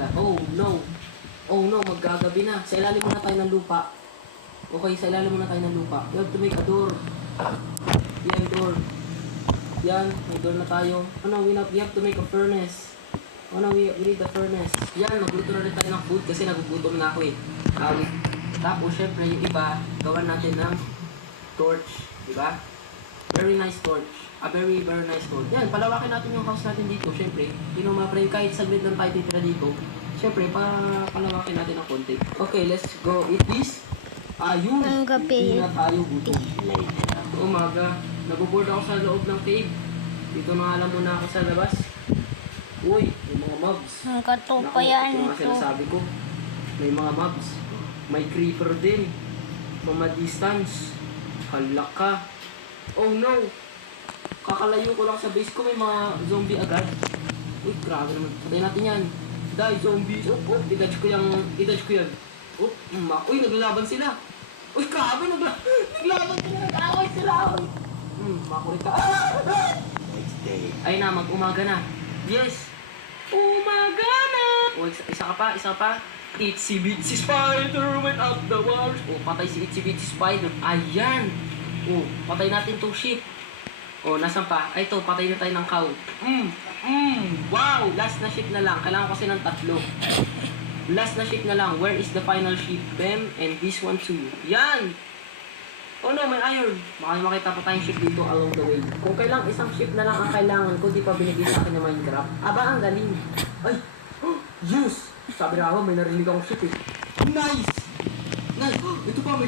umaga. Oh no. Oh no, maggagabi na. Sa ilalim muna tayo ng lupa. Okay, sa ilalim muna tayo ng lupa. You have to make a door. Yan, door. Yan, may door na tayo. Ano, we have to make a furnace. Ano, we need the furnace. Yan, magluto na rin tayo ng food kasi nagugutom na ako eh. Tapos, syempre, yung iba, gawan natin ng torch. Diba? Very nice torch. A very, very nice torch. Yan, palawakin natin yung house natin dito. Syempre, pre, kahit saglit lang tayo titira dito. Syempre, palawakin natin ng konti. Okay, let's go eat this. Ayun, hindi na tayo gutom. Umaga, nabuboard ako sa loob ng cave. Dito na alam muna ako sa labas. Uy, may mga mobs. Ang kato pa yan. Ito nga sinasabi ko. May mga mobs. May creeper din. From a distance. Halak ka. Oh no! Kakalayo ko lang sa base ko, may mga zombie agad. Uy, grabe naman. Patayin natin yan. Die, zombies. I-dodge ko yan. Uy, naglalaban sila. Uy, grabe, naglaban sila. Nag-away sila. Makulit ka. Ay na, mag-umaga na. Yes! Umaga na! O, isa ka pa. Itsy Bitsy Spider went up the walls. O, patay si Itsy Bitsy Spider. Ayan! O, patay natin tong sheep. O, nasan pa? Ay, ito, patay na tayo ng cow. Wow! Last na sheep na lang. Kailangan ko kasi ng 3. Last na sheep na lang. Where is the final sheep? Bam, and this one too. Yan! Oh no, may iron. Baka makita pa tayong sheep dito along the way. Kung kailang isang sheep na lang ang kailangan ko, di pa binigay sa akin ng Minecraft. Aba, ang galing. Ay! Yes! Sabi na ako, may narinig akong sheep eh. Nice! Ito pa, may